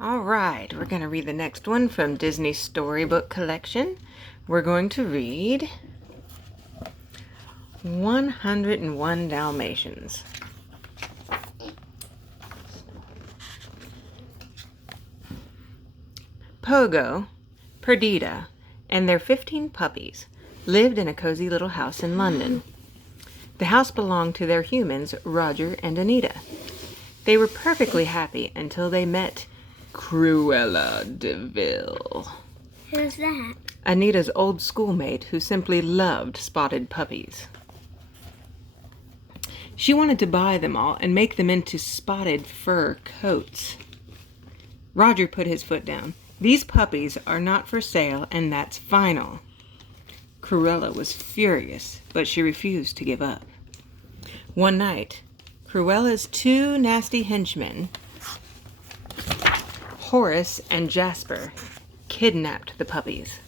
All right, we're going to read the next one from Disney's Storybook collection. We're going to read 101 Dalmatians. Pongo, Perdita, and their 15 puppies lived in a cozy little house in London. The house belonged to their humans, Roger and Anita. They were perfectly happy until they met Cruella De Vil. Who's that? Anita's old schoolmate who simply loved spotted puppies. She wanted to buy them all and make them into spotted fur coats. Roger put his foot down. These puppies are not for sale, and that's final. Cruella was furious, but she refused to give up. One night, Cruella's two nasty henchmen, Horace and Jasper, kidnapped the puppies.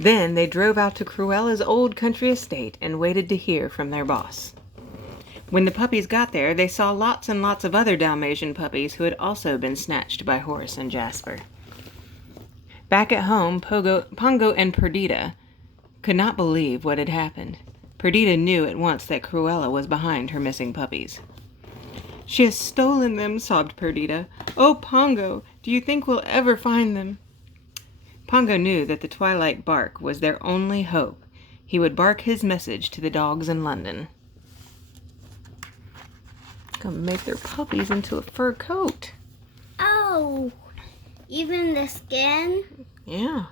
Then they drove out to Cruella's old country estate and waited to hear from their boss. When the puppies got there, they saw lots and lots of other Dalmatian puppies who had also been snatched by Horace and Jasper. Back at home, Pongo and Perdita could not believe what had happened. Perdita knew at once that Cruella was behind her missing puppies. "She has stolen them," sobbed Perdita. "Oh, Pongo, do you think we'll ever find them?" Pongo knew that the twilight bark was their only hope. He would bark his message to the dogs in London. Gonna make their puppies into a fur coat. Oh, even the skin? Yeah.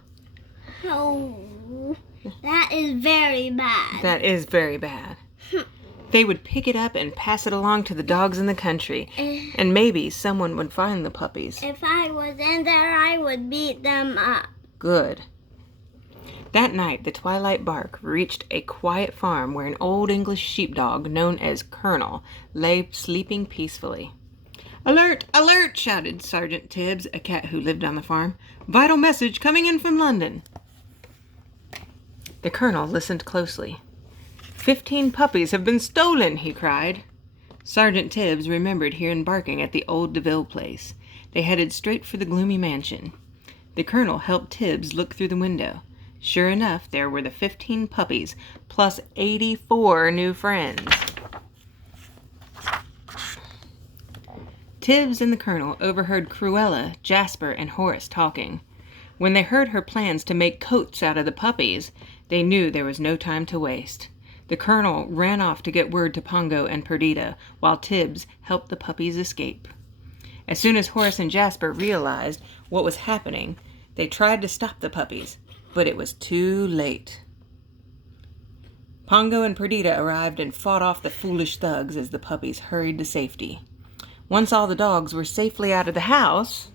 Oh, that is very bad. That is very bad. They would pick it up and pass it along to the dogs in the country, and maybe someone would find the puppies. If I was in there, I would beat them up. Good. That night, the twilight bark reached a quiet farm where an old English sheepdog known as Colonel lay sleeping peacefully. "Alert! Alert!" shouted Sergeant Tibbs, a cat who lived on the farm. "Vital message coming in from London." The Colonel listened closely. 15 puppies have been stolen," he cried. Sergeant Tibbs remembered hearing barking at the old De Vil place. They headed straight for the gloomy mansion. The Colonel helped Tibbs look through the window. Sure enough, there were the 15 puppies, plus 84 new friends. Tibbs and the Colonel overheard Cruella, Jasper, and Horace talking. When they heard her plans to make coats out of the puppies, they knew there was no time to waste. The Colonel ran off to get word to Pongo and Perdita, while Tibbs helped the puppies escape. As soon as Horace and Jasper realized what was happening, they tried to stop the puppies, but it was too late. Pongo and Perdita arrived and fought off the foolish thugs as the puppies hurried to safety. Once all the dogs were safely out of the house,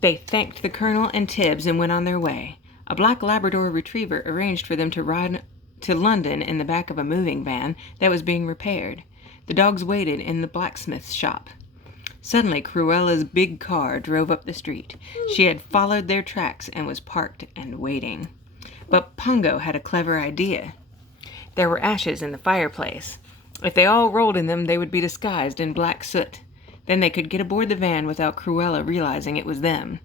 they thanked the Colonel and Tibbs and went on their way. A black Labrador retriever arranged for them to ride to London in the back of a moving van that was being repaired. The dogs waited in the blacksmith's shop. Suddenly, Cruella's big car drove up the street. She had followed their tracks and was parked and waiting. But Pongo had a clever idea. There were ashes in the fireplace. If they all rolled in them, they would be disguised in black soot. Then they could get aboard the van without Cruella realizing it was them.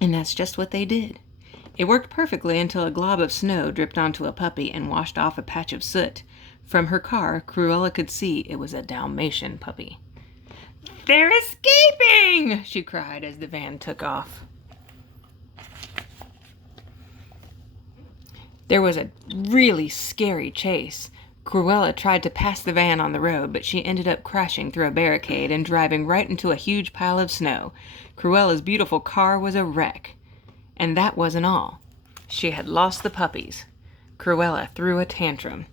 And that's just what they did. It worked perfectly until a glob of snow dripped onto a puppy and washed off a patch of soot. From her car, Cruella could see it was a Dalmatian puppy. "They're escaping!" she cried as the van took off. There was a really scary chase. Cruella tried to pass the van on the road, but she ended up crashing through a barricade and driving right into a huge pile of snow. Cruella's beautiful car was a wreck. And that wasn't all. She had lost the puppies. Cruella threw a tantrum.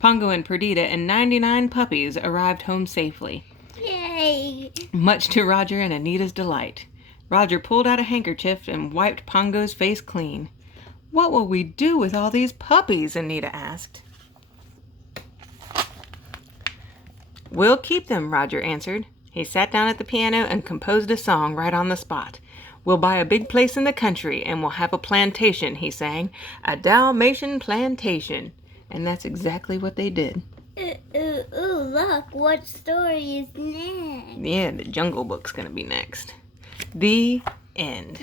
Pongo and Perdita and 99 puppies arrived home safely. Yay! Much to Roger and Anita's delight. Roger pulled out a handkerchief and wiped Pongo's face clean. "What will we do with all these puppies?" Anita asked. "We'll keep them," Roger answered. He sat down at the piano and composed a song right on the spot. "We'll buy a big place in the country, and we'll have a plantation," he sang. "A Dalmatian plantation." And that's exactly what they did. Ooh, look, what story is next? Yeah, the Jungle Book's gonna be next. The end.